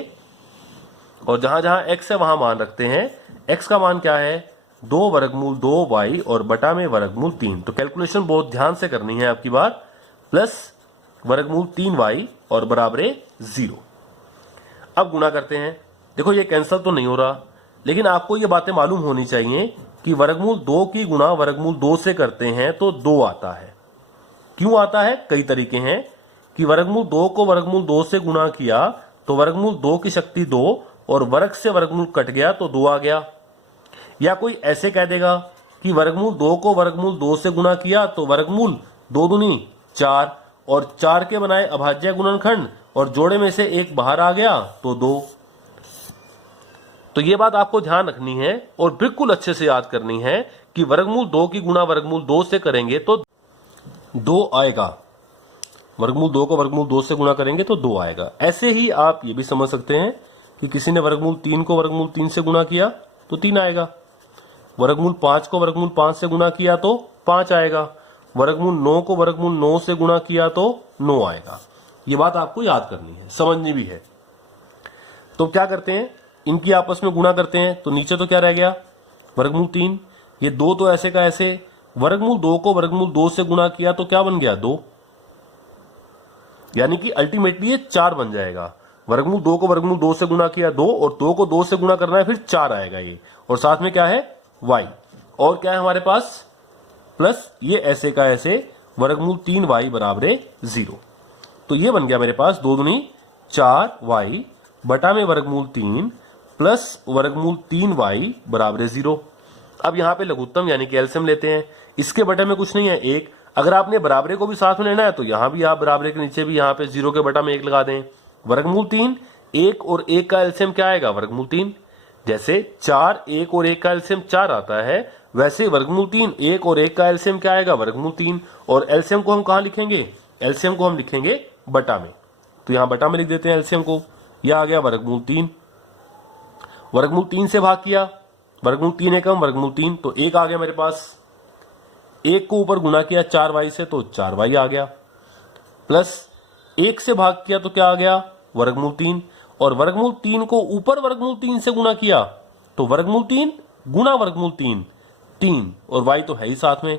और जहां जहां x है वहां मान रखते हैं। x का मान क्या है, 2 वर्गमूल 2y और बटा में वर्गमूल 3। तो कैलकुलेशन बहुत ध्यान से करनी है आपकी बात, प्लस वर्गमूल 3y और बराबर 0। अब गुणा करते हैं। देखो ये कैंसिल तो नहीं हो रहा, लेकिन आपको ये बातें मालूम होनी चाहिए कि वर्गमूल 2 की गुणा वर्गमूल 2 से करते हैं तो 2 आता है। क्यों आता है? कई तरीके हैं कि वर्गमूल 2 को वर्गमूल 2 से गुणा किया तो वर्गमूल 2 की शक्ति 2 और वर्ग से वर्गमूल कट गया तो 2 आ गया। या कोई ऐसे कह देगा कि वर्गमूल 2 को वर्गमूल 2 से गुणा किया तो वर्गमूल 2 दूनी 4 और 4 के बनाए अभाज्य गुणनखंड और जोड़े में से एक बाहर आ गया तो 2। तो ये बात आपको ध्यान रखनी है और बिल्कुल अच्छे से याद करनी है कि वर्गमूल 2 की गुणा वर्गमूल 2 से करेंगे तो 2 आएगा। वर्गमूल 2 को वर्गमूल 2 से गुणा करेंगे तो 2 आएगा। ऐसे ही आप ये भी समझ सकते हैं कि किसी ने वर्गमूल 3 को वर्गमूल 3 से गुणा किया तो 3 आएगा। वर्गमूल 5 को वर्गमूल 5 से गुणा किया तो 5 आएगा। वर्गमूल 9 को वर्गमूल 9 से गुणा किया तो 9 आएगा। ये बात आपको याद करनी है, समझनी भी है। तो क्या करते हैं, इनकी आपस में गुणा करते हैं तो नीचे तो क्या रह गया, वर्गमूल 3। ये 2 तो ऐसे का ऐसे, वर्गमूल 2 को वर्गमूल 2 से गुणा किया तो क्या बन गया, 2। यानी कि अल्टीमेटली ये 4 बन जाएगा। वर्गमूल 2 को वर्गमूल 2 से गुणा किया 2 और 2 को 2 से गुणा करना है फिर 4 आएगा ये। और साथ में क्या है, y। और क्या है हमारे पास, प्लस ये ऐसे का ऐसे वर्गमूल 3y बराबर 0। तो ये बन गया मेरे पास 2 दूनी 4y बटा में वर्गमूल 3 प्लस वर्गमूल 3y बराबर 0। अब यहां पे लघुत्तम यानी कि एलसीएम लेते हैं। इसके बटे में कुछ नहीं है, 1। अगर आपने बराबरे को भी साथ में लेना है तो यहां भी आप बराबरे के नीचे भी यहां पे 0 के बटा में 1 लगा दें। वर्गमूल 3, 1 और 1 का एलसीएम क्या आएगा, वर्गमूल 3। जैसे 4, 1 और 1 का एलसीएम 4 आता है, वैसे वर्गमूल 3, 1 और 1 का एलसीएम क्या आएगा, वर्गमूल 3। और एलसीएम को हम कहां लिखेंगे, एलसीएम को हम लिखेंगे बटा में। तो यहां बटा में लिख देते हैं एलसीएम को। यह आ गया वर्गमूल 3। वर्गमूल 3 से भाग किया, वर्गमूल 3 एकम वर्गमूल 3, तो 1 आ गया मेरे पास। 1 को ऊपर गुना किया 4y से तो 4y आ गया। प्लस 1 से भाग किया तो क्या आ गया, वर्गमूल 3। और वर्गमूल 3 को ऊपर वर्गमूल 3 से गुणा किया तो वर्गमूल 3 गुणा वर्गमूल 3, 3 और y तो है ही साथ में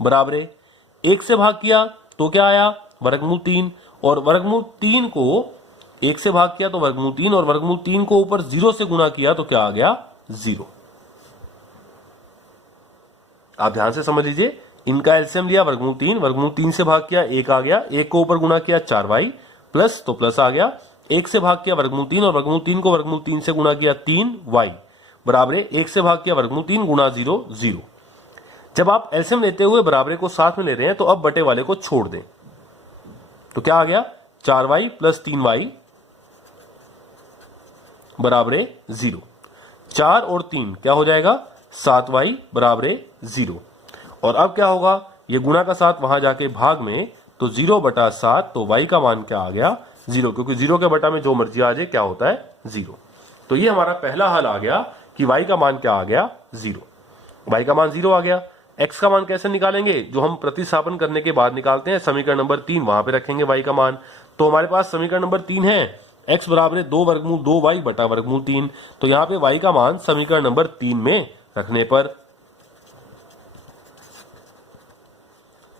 बराबर। 1 से भाग किया तो क्या आया, वर्गमूल 3। और वर्गमूल 3 को 1 से भाग किया तो वर्गमूल 3 और वर्गमूल 3 को ऊपर 0 से गुणा किया तो क्या आ गया, 0। आप ध्यान से समझ लीजिए, इनका एलसीएम लिया वर्गमूल 3 से भाग किया 1 आ गया, 1 को ऊपर गुणा किया 4y प्लस तो प्लस आ गया। 1 से भाग किया वर्गमूल 3 और वर्गमूल 3 को वर्गमूल 3 से गुणा किया 3y बराबर 1 से भाग किया वर्गमूल 3 गुणा 0, 0। जब आप एलसीएम लेते हुए बराबरे को साथ में ले रहे हैं तो अब बटे वाले को छोड़ दें तो क्या आ गया, 4y प्लस 3y बराबर 0। 4 और 3 क्या हो जाएगा, 7y बराबर 0। और अब क्या होगा, ये गुणा का 7 वहां जाके भाग में तो 0 बटा 7, तो y का मान क्या आ गया, 0, क्योंकि 0 के बटा में जो मर्जी आ जाए क्या होता है, 0। तो ये हमारा पहला हल आ गया कि y का मान क्या आ गया, 0। y का मान 0 आ गया। x का मान कैसे निकालेंगे, जो हम प्रतिस्थापन करने के बाद निकालते हैं, समीकरण नंबर 3 वहां पे रखेंगे y का मान। तो हमारे पास समीकरण नंबर 3 है, x बराबर 2 वर्गमूल 2y बटा वर्गमूल 3। तो यहां पे y का मान समीकरण नंबर 3 में रखने पर,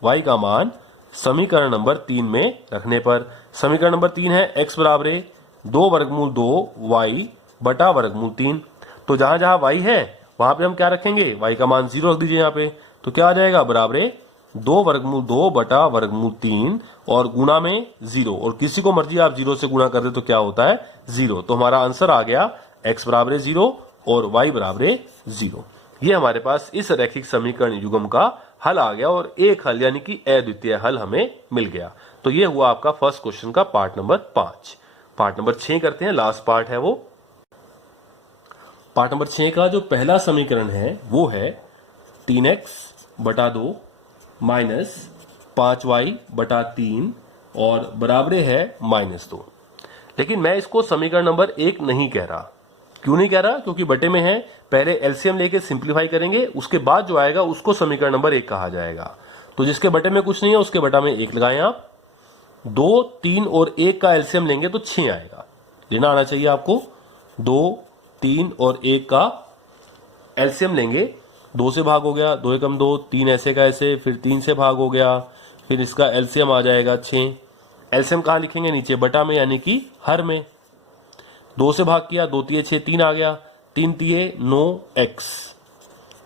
y का मान समीकरण नंबर 3 में रखने पर, समीकरण नंबर 3 है x बराबर 2 वर्गमूल 2y बटा वर्गमूल 3। तो जहां जहां y है वहां पे हम क्या रखेंगे, y का मान 0 रख दीजिए यहाँ पे। तो क्या आ जाएगा, बराबर 2 वर्गमूल 2 बटा वर्गमूल 3 और गुणा में 0। और किसी को मर्जी आप 0 से गुणा कर दे तो क्या होता है, 0। तो हमारा आंसर आ गया x बराबर 0 और y बराबर 0। ये हमारे पास इस रैखिक समीकरण युग्म का हल आ गया और एक हल यानी कि अद्वितीय हल हमें मिल गया। तो ये हुआ आपका फर्स्ट क्वेश्चन का पार्ट नंबर 5। पार्ट नंबर 6 करते हैं, लास्ट पार्ट है वो। पार्ट नंबर 6 का जो पहला समीकरण है वो है 3x बटा 2 माइनस 5y बटा 3 और बराबर है -2। लेकिन मैं इसको समीकरण नंबर 1 नहीं कह रहा। क्यों नहीं कह रहा, क्योंकि बटे में है, पहले एलसीएम लेके सिंप्लीफाई करेंगे, उसके बाद जो आएगा उसको समीकरण नंबर 1 कहा जाएगा। तो जिसके बटे में कुछ नहीं है उसके बटा में 1 लगाएं आप। 2, 3 और 1 का एलसीएम लेंगे तो 6 आएगा, लेना आना चाहिए आपको। 2, 3 और 1 का एलसीएम लेंगे, 2 से भाग हो गया, 2 एकम 2, 3 ऐसे का ऐसे, फिर 3 से भाग हो गया, फिर इसका एलसीएम आ जाएगा 6। एलसीएम कहाँ लिखेंगे, नीचे बटा में यानी कि हर में। 2 से भाग किया, 2 तिये 6, 3 आ गया, 3 तिये 9x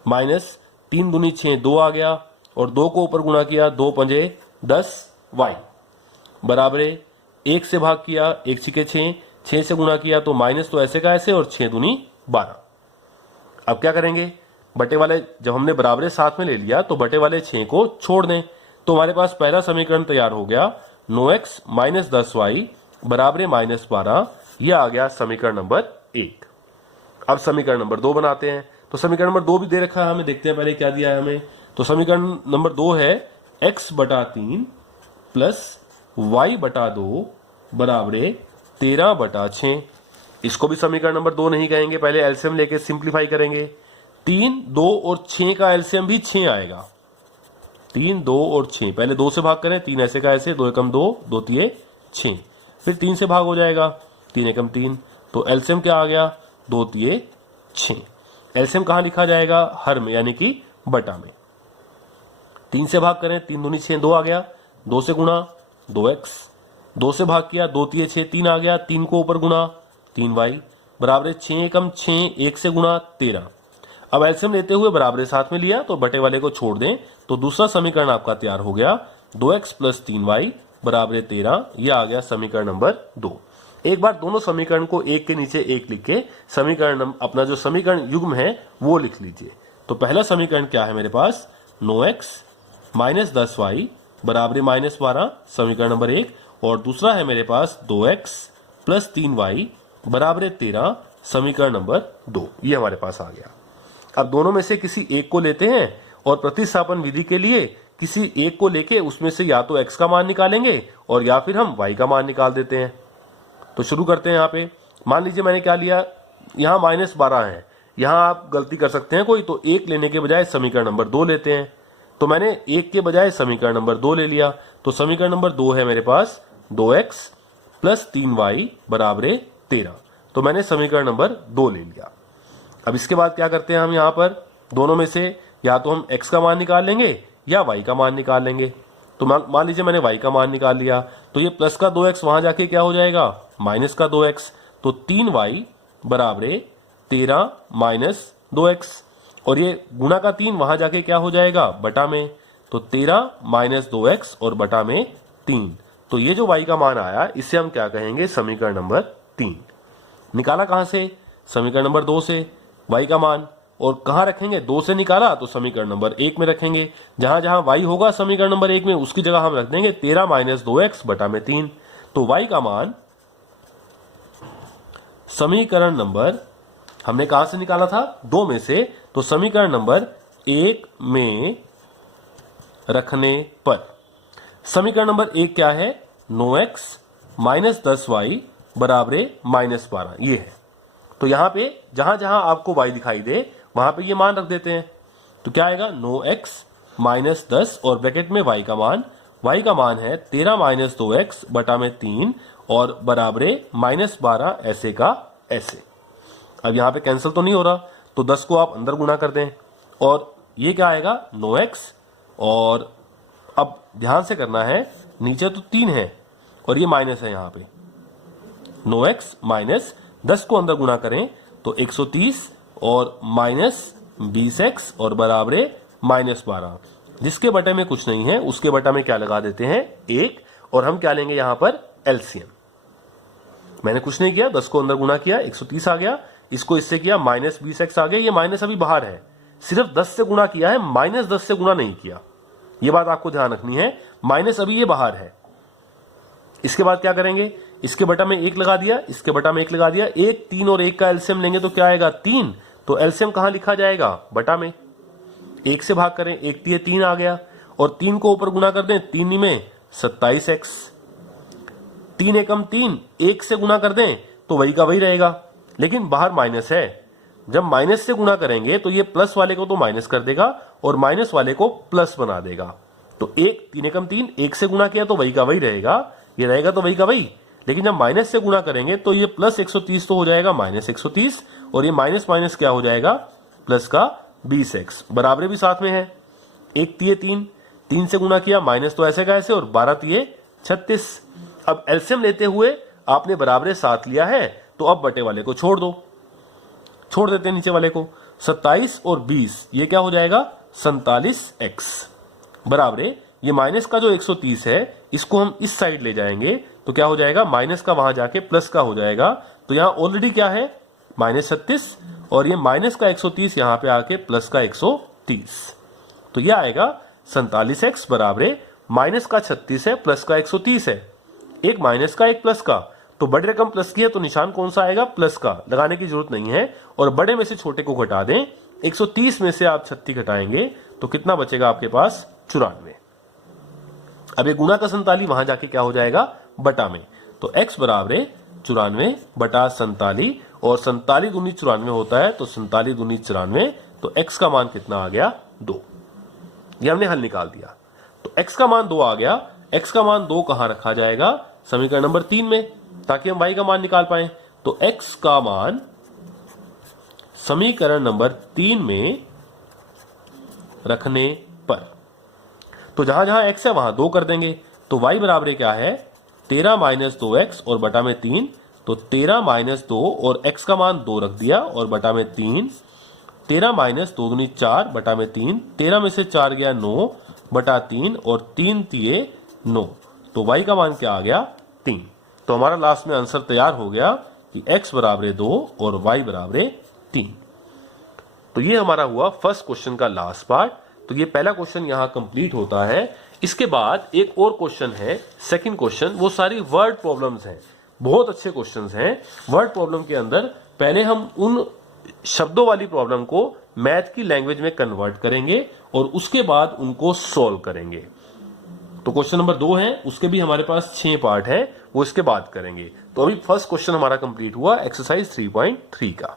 माइनस 3 दूनी 6 2 आ गया और 2 को ऊपर गुणा किया 2 पंजे 10 y बराबर 1 से भाग किया 1 छिके 6 से गुणा किया तो माइनस तो ऐसे का ऐसे और 6 दूनी 12। अब क्या करेंगे, बटे वाले जब हमने बराबरे साथ में ले लिया तो बटे वाले 6 को छोड़ दें तो हमारे पास पहला समीकरण तैयार हो गया 9x माइनस 10y बराबरे माइनस 12। यह आ गया समीकरण नंबर 1। अब समीकरण नंबर 2 बनाते हैं। तो समीकरण नंबर 2 भी दे रखा है हमें, देखते हैं पहले क्या दिया है हमें। तो समीकरण नंबर 2 है x बटा 3 प्लस y बटा 2 बराबरे 13 बटा 6। इसको भी समीकरण नंबर 2 नहीं कहेंगे, पहले एलसीएम लेके सिंप्लीफाई करेंगे। 3 2 और 6 का एलसीएम भी 6 आएगा। 3 2 और 6 पहले 2 से भाग करें, 3 ऐसे का ऐसे, 2 एकम 2 2 तिये 6, फिर 3 से भाग हो जाएगा, 3 एकम 3, तो एलसीएम क्या आ गया 2 तिये 6। एलसीएम कहां लिखा जाएगा, हर में यानी कि बटा में। 3 से भाग करें, 3 दूनी 6 2 आ गया, 2 से गुणा 2x, 2 से भाग किया 2 तिये 6 3 आ गया, 3 को ऊपर गुणा 3y बराबर 6 एकम 6 1 से गुणा 13। अब एलसीएम लेते हुए बराबर साथ में लिया तो बटे वाले को छोड़ दें तो दूसरा समीकरण आपका तैयार हो गया 2x प्लस 3y बराबर 13। यह आ गया समीकरण नंबर 2। एक बार दोनों समीकरण को एक के नीचे एक लिख के समीकरण अपना जो समीकरण युग्म है वो लिख लीजिए। तो पहला समीकरण क्या है मेरे पास, 9x माइनस 10y बराबर माइनस 12 समीकरण नंबर 1, और दूसरा है मेरे पास 2x प्लस 3y बराबर 13 समीकरण नंबर 2। ये हमारे पास आ गया। अब दोनों में से किसी एक को लेते हैं और प्रतिस्थापन विधि के लिए किसी एक को लेके उसमें से या तो x का मान निकालेंगे और या फिर हम y का मान निकाल देते हैं। तो शुरू करते हैं। यहाँ पे मान लीजिए मैंने क्या लिया, यहाँ माइनस 12 है, यहाँ आप गलती कर सकते हैं कोई, तो 1 लेने के बजाय समीकरण नंबर 2 लेते हैं। तो मैंने 1 के बजाय समीकरण नंबर 2 ले लिया। तो समीकरण नंबर 2 है मेरे पास 2x प्लस 3y बराबर 13। तो मैंने समीकरण नंबर 2 ले लिया। अब इसके बाद क्या करते हैं हम, यहाँ पर दोनों में से या तो हम x का मान निकाल लेंगे या y का मान निकाल लेंगे। तो मान लीजिए मैंने y का मान निकाल लिया तो ये प्लस का 2x वहां जाके क्या हो जाएगा, माइनस का 2x, तो 3y बराबर 13 माइनस 2x, और ये गुणा का 3 वहां जाके क्या हो जाएगा, बटा में, तो 13 माइनस 2x और बटा में 3। तो ये जो y का मान आया इसे हम क्या कहेंगे, समीकरण नंबर 3। निकाला कहां से, समीकरण नंबर 2 से y का मान, और कहां रखेंगे, 2 से निकाला तो समीकरण नंबर 1 में रखेंगे। जहां जहां y होगा समीकरण नंबर 1 में उसकी जगह हम रख देंगे 13 माइनस 2x बटा में 3। तो y का मान समीकरण नंबर हमने कहां से निकाला था, 2 में से, तो समीकरण नंबर 1 में रखने पर समीकरण नंबर 1 क्या है, 9x माइनस 10y बराबर माइनस 12, ये है। तो यहां पे जहां जहां आपको y दिखाई दे वहां पे ये मान रख देते हैं। तो क्या आएगा, 9x माइनस 10 और ब्रैकेट में y का मान है 13 माइनस 2x बटा में 3 और बराबरे माइनस 12 ऐसे का ऐसे। अब यहाँ पे कैंसिल तो नहीं हो रहा, तो 10 को आप अंदर गुणा कर दें और ये क्या आएगा, 9x, और अब ध्यान से करना है, नीचे तो 3 है और ये माइनस है, यहाँ पे 9x माइनस 10 को अंदर गुणा करें तो 130 और माइनस 20x और बराबरे माइनस 12। जिसके बटे में कुछ नहीं है उसके बटा में क्या लगा देते हैं, 1, और हम क्या लेंगे यहाँ पर, एलसीएम। मैंने कुछ नहीं किया, 10 को अंदर गुणा किया 130 आ गया, इसको इससे किया माइनस 20x आ गया, ये माइनस अभी बाहर है, सिर्फ 10 से गुणा किया है, माइनस 10 से गुणा नहीं किया, ये बात आपको ध्यान रखनी है, माइनस अभी ये बाहर है। इसके बाद क्या करेंगे, इसके बटा में 1 लगा दिया, इसके बटा में 1 लगा दिया, 1 3 और 1 का एलसीएम लेंगे तो क्या आएगा, 3। तो एलसीएम कहां लिखा जाएगा, बटा में। 1 से भाग करें, 1 तिये 3 आ गया, और 3 को ऊपर गुणा कर दें, 3 में 27x, 3 एकम 3, 1 से गुणा कर दें तो वही का वही रहेगा, लेकिन बाहर माइनस है। जब माइनस से गुणा करेंगे तो ये प्लस वाले को तो माइनस कर देगा और माइनस वाले को प्लस बना देगा। तो 3 एकम 3, 1 से गुणा किया तो वही का वही रहेगा, ये रहेगा तो वही का वही, लेकिन जब माइनस से गुणा करेंगे तो ये प्लस 130 तो हो जाएगा माइनस 130, और ये माइनस माइनस क्या हो जाएगा, प्लस का 20x, बराबर भी साथ में है। 1 तिये 3, 3 से गुणा किया, माइनस तो ऐसे का ऐसे, और 12 तिये 36। अब एलसीएम लेते हुए आपने बराबर साथ लिया है तो अब बटे वाले को छोड़ दो, छोड़ देते हैं नीचे वाले को, 27 और 20 ये क्या हो जाएगा 47x बराबर है, ये माइनस का जो 130 है इसको हम इस साइड ले जाएंगे तो क्या हो जाएगा, माइनस का वहां जाके प्लस का हो जाएगा। तो यहां ऑलरेडी क्या है -36 और ये माइनस का 130 यहां पे आके प्लस का 130, तो ये आएगा 47x बराबर है माइनस का 36 है प्लस का 130 है, एक माइनस का एक प्लस का, तो बड़ी रकम प्लस की है तो निशान कौन सा आएगा, प्लस का, लगाने की जरूरत नहीं है। और बड़े में से छोटे को घटा दें, 130 में से आप 36 घटाएंगे तो कितना बचेगा आपके पास 94। अब ये गुणा का 47 वहां जाके क्या हो जाएगा बटा में, तो x बराबर है 94 बटा 47 और 47 दूनी 94 होता है, तो 47 दूनी 94, तो x का मान कितना आ गया 2। ये हमने हल निकाल दिया, तो x का मान 2 आ गया। x का मान 2 कहां रखा जाएगा, समीकरण नंबर 3 में, ताकि हम y का मान निकाल पाए। तो x का मान समीकरण नंबर 3 में रखने पर, तो जहां जहां x है वहां 2 कर देंगे, तो y बराबर क्या है 13 - 2x और बटा में 3, तो 13 - 2 और x का मान 2 रख दिया और बटा में 3, 13 - 2 दूनी 4 बटा में 3, 13 में से 4 गया 9 बटा 3 और 3 तिये 9, तो y का मान क्या आ गया 3। तो हमारा लास्ट में आंसर तैयार हो गया कि x बराबर 2 और y बराबर 3। तो ये हमारा हुआ फर्स्ट क्वेश्चन का लास्ट पार्ट। तो ये पहला क्वेश्चन यहां कंप्लीट होता है। इसके बाद एक और क्वेश्चन है सेकंड क्वेश्चन, वो सारी वर्ड प्रॉब्लम्स हैं, बहुत अच्छे क्वेश्चंस हैं। वर्ड प्रॉब्लम के अंदर पहले हम उन शब्दों वाली प्रॉब्लम को मैथ की लैंग्वेज में कन्वर्ट करेंगे और उसके बाद उनको सॉल्व करेंगे। तो क्वेश्चन नंबर 2 है, उसके भी हमारे पास 6 पार्ट है, वो इसके बाद करेंगे। तो अभी फर्स्ट क्वेश्चन हमारा कंप्लीट हुआ एक्सरसाइज 3.3 का।